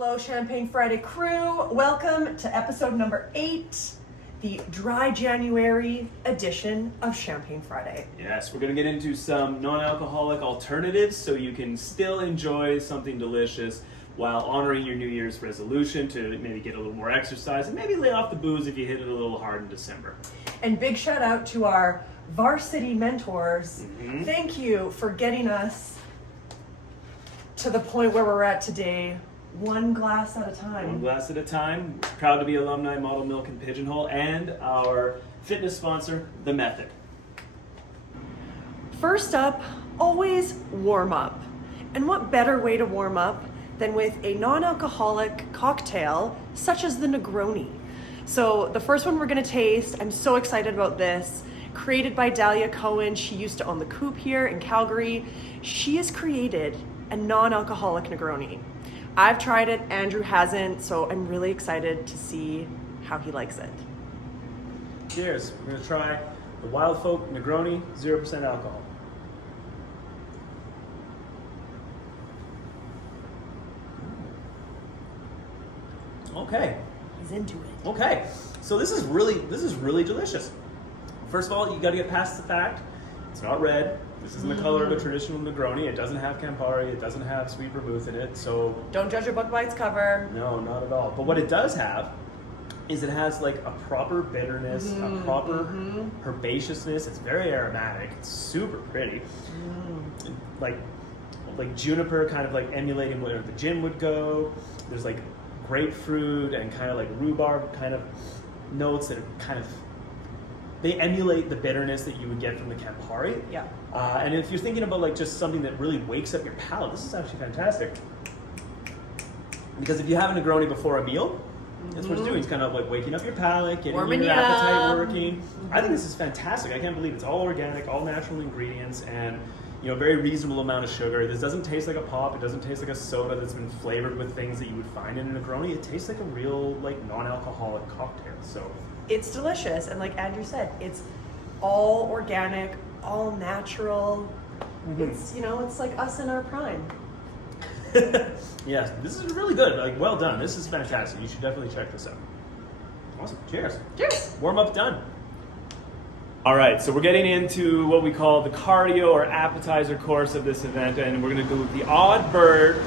Hello, Champagne Friday crew. Welcome to episode number 8, the dry January edition of Champagne Friday. Yes, we're going to get into some non-alcoholic alternatives so you can still enjoy something delicious while honoring your New Year's resolution to maybe get a little more exercise and maybe lay off the booze if you hit it a little hard in December. And big shout out to our varsity mentors. Thank you for getting us to the point where we're at today. One glass at a time. One glass at a time. Proud to be alumni, Model Milk and Pigeonhole, and our fitness sponsor, The Method. First up, always warm up. And what better way to warm up than with a non-alcoholic cocktail such as the Negroni. So the first one we're gonna taste, I'm so excited about this. Created by Dahlia Cohen. She used to own the Coop here in Calgary. She has created a non-alcoholic Negroni. I've tried it, Andrew hasn't, so I'm really excited to see how he likes it. Cheers. We're going to try the Wild Folk Negroni, 0% alcohol. Okay. He's into it. Okay. So this is really delicious. First of all, you got to get past the fact it's not red. This isn't the color of a traditional Negroni. It doesn't have Campari. It doesn't have sweet vermouth in it. So don't judge a book by its cover. No, not at all. But what it does have is it has like a proper bitterness, a proper herbaceousness. It's very aromatic. It's super pretty. Like juniper, kind of like emulating where the gin would go. There's like grapefruit and kind of like rhubarb kind of notes that are kind of, they emulate the bitterness that you would get from the Campari. Yeah. And if you're thinking about like just something that really wakes up your palate, this is actually fantastic. Because if you have a Negroni before a meal, that's what it's doing. It's kind of like waking up your palate, getting Warming your you appetite up. working. I think this is fantastic. I can't believe it's all organic, all natural ingredients, and a very reasonable amount of sugar. This doesn't taste like a pop. It doesn't taste like a soda that's been flavored with things that you would find in a Negroni. It tastes like a real like non-alcoholic cocktail. So it's delicious, and like Andrew said, it's all organic, all natural. It's it's like us in our prime. Yes, this is really good. Like, well done. This is fantastic. You should definitely check this out. Awesome. Cheers. Cheers. Warm up done. All right, so we're getting into what we call the cardio or appetizer course of this event, and we're going to go with the Odd Bird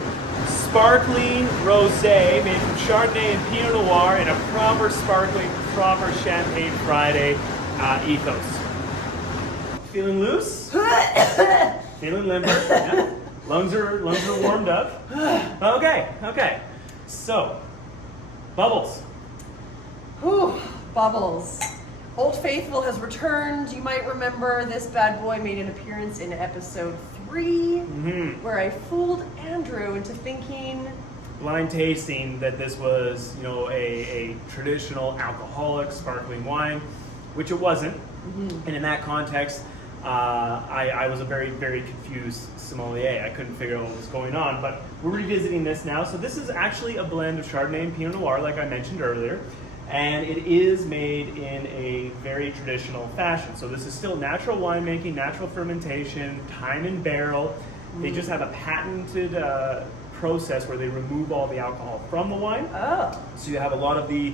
Sparkling Rosé made from Chardonnay and Pinot Noir in a proper sparkling, proper Champagne Friday ethos. Feeling loose? Feeling limber? Yeah. Lungs are warmed up. Okay. So, bubbles. Whew, bubbles. Old Faithful has returned. You might remember this bad boy made an appearance in episode 3, where I fooled Andrew into thinking Blind tasting that this was, a traditional alcoholic sparkling wine, which it wasn't. And in that context, I was a very, very confused sommelier. I couldn't figure out what was going on, but we're revisiting this now. So this is actually a blend of Chardonnay and Pinot Noir, like I mentioned earlier, and it is made in a very traditional fashion. So this is still natural winemaking, natural fermentation, time in barrel. They just have a patented process where they remove all the alcohol from the wine. Oh. So you have a lot of the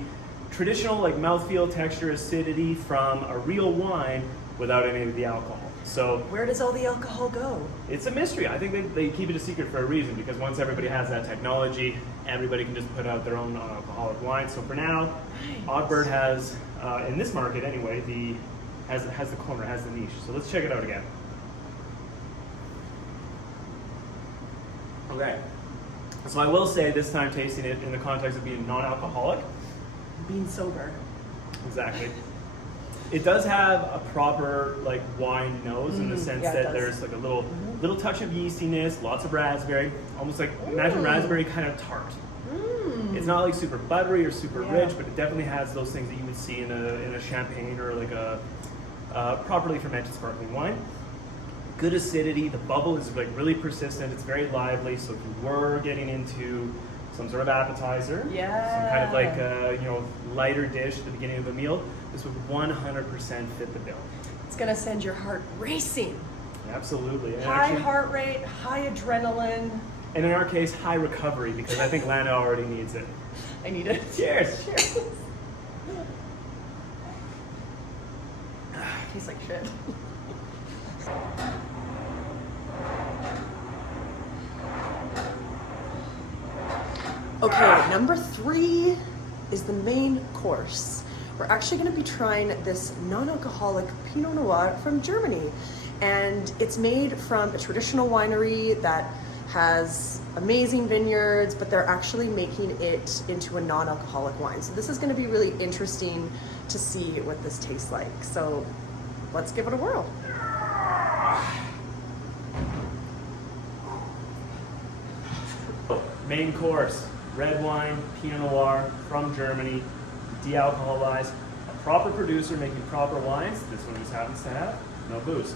traditional like mouthfeel, texture, acidity from a real wine without any of the alcohol. So Where does all the alcohol go? it's a mystery. I think they keep it a secret for a reason, because once everybody has that technology, everybody can just put out their own non-alcoholic wine. So for now, Odd Bird has, in this market anyway, has the corner, has the niche. So let's check it out again. Okay. So I will say this time tasting it in the context of being non-alcoholic. Being sober. Exactly. It does have a proper like wine nose in the sense that there's like a little touch of yeastiness, lots of raspberry, almost like imagine raspberry kind of tart. It's not like super buttery or super rich, but it definitely has those things that you would see in a champagne or like a properly fermented sparkling wine. Good acidity. The bubble is like really persistent. It's very lively. So if you were getting into some sort of appetizer, some kind of like lighter dish at the beginning of a meal, this would 100% fit the bill. It's gonna send your heart racing. Absolutely. And High actually, heart rate, high adrenaline. And in our case, high recovery, because I think Lana already needs it. I need it. Cheers. Cheers. Tastes like shit. Okay, number 3 is the main course. We're actually going to be trying this non-alcoholic Pinot Noir from Germany. And it's made from a traditional winery that has amazing vineyards, but they're actually making it into a non-alcoholic wine. So this is going to be really interesting to see what this tastes like. So let's give it a whirl. Main course, red wine, Pinot Noir from Germany, de-alcoholized, a proper producer making proper wines. This one just happens to have no booze.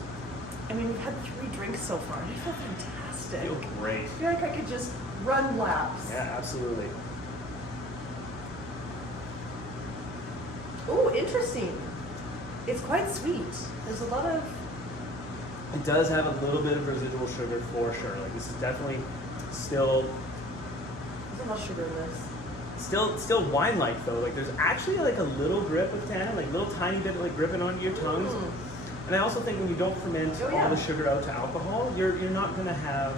I mean, we've had 3 drinks so far, and I feel fantastic. I feel great. I feel like I could just run laps. Yeah, absolutely. Oh, interesting. It's quite sweet. There's a lot of... It does have a little bit of residual sugar for sure. Like this is definitely still There's a lot of sugar in this. still wine-like though. Like there's actually like a little grip of tannin, like a little tiny bit like gripping onto your tongues. And I also think when you don't ferment all the sugar out to alcohol, you're not gonna have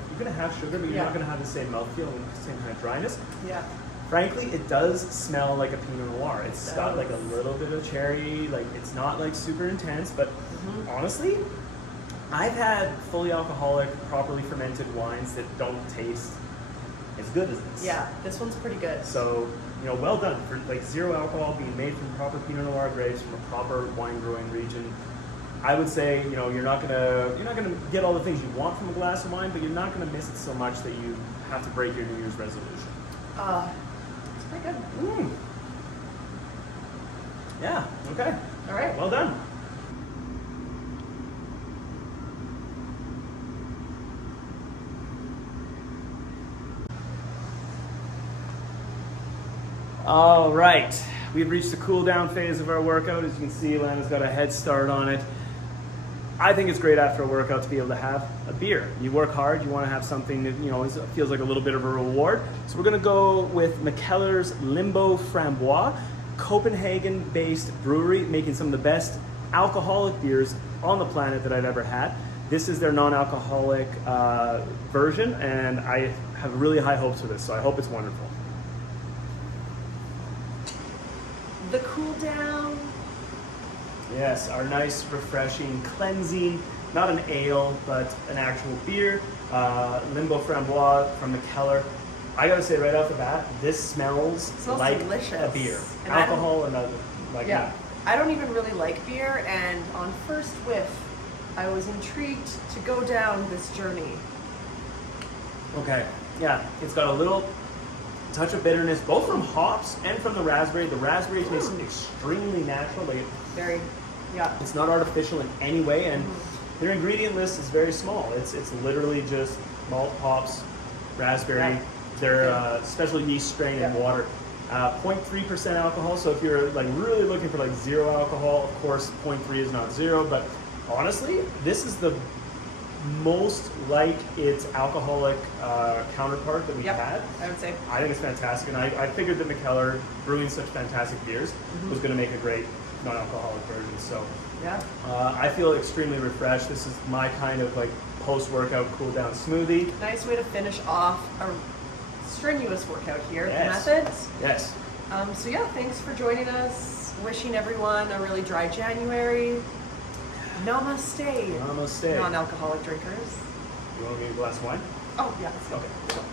sugar, but you're not gonna have the same mouthfeel and the same kind of dryness. Yeah. Frankly, it does smell like a Pinot Noir. It's got like a little bit of cherry, like it's not like super intense, but honestly, I've had fully alcoholic, properly fermented wines that don't taste as good as this. Yeah, this one's pretty good. So, well done for like zero alcohol being made from proper Pinot Noir grapes from a proper wine growing region. I would say, you're not gonna get all the things you want from a glass of wine, but you're not gonna miss it so much that you have to break your New Year's resolution. It's pretty good. Yeah. Okay. All right. Well done. All right, we've reached the cool down phase of our workout. As you can see, Lana's got a head start on it. I think it's great after a workout to be able to have a beer. You work hard, you want to have something that feels like a little bit of a reward. So we're gonna go with Mikkeller's Limbo Framboise, Copenhagen-based brewery, making some of the best alcoholic beers on the planet that I've ever had. This is their non-alcoholic version, and I have really high hopes for this, so I hope it's wonderful. The cool down. Yes, our nice, refreshing, cleansing, not an ale, but an actual beer, Limbo Framboise from Mikkeller. I gotta say right off the bat, this smells like delicious. a beer. And Alcohol and other, like that. I don't even really like beer, and on first whiff, I was intrigued to go down this journey. Okay, yeah, it's got a little touch of bitterness, both from hops and from the raspberry. The raspberry tastes extremely natural. Very, yeah. It's not artificial in any way, and their ingredient list is very small. It's literally just malt, hops, raspberry, their special yeast strain, and water. 0.3% alcohol. So if you're like really looking for like zero alcohol, of course 0.3 is not zero. But honestly, this is the most like its alcoholic counterpart that we've had. I would say. I think it's fantastic, and I figured that Mikkeller, brewing such fantastic beers, was going to make a great non-alcoholic version. So I feel extremely refreshed. This is my kind of like post-workout cool-down smoothie. Nice way to finish off a strenuous workout here. Yes. Methods. Yes. So yeah, thanks for joining us. Wishing everyone a really dry January. Namaste. Namaste. Non-alcoholic drinkers. You want to give me a glass of wine? Oh yeah. Let's go. Okay.